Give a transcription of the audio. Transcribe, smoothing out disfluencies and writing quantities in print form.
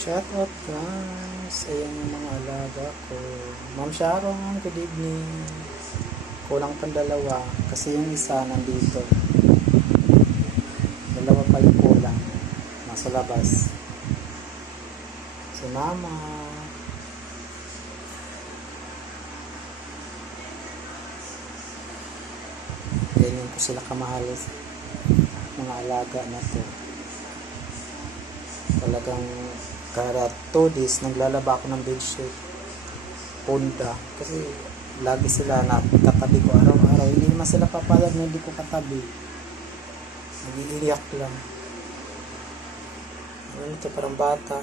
Shout out guys, ayan yung mga alaga ko. Ma'am Sharon, good evening. Kulang pang dalawa kasi yung isa nandito. Dalawa pa yung kulang. Nasa labas. Si Mama. Ganyan ko sila kamahal. Mga alaga na to. Talagang kada 2 days naglalaba ako ng bedsheet. Punda. Kasi lagi sila na katabi ko araw-araw. Hindi naman sila papayag na hindi ko katabi. Nag-iiyak lang. Ano ito, parang bata.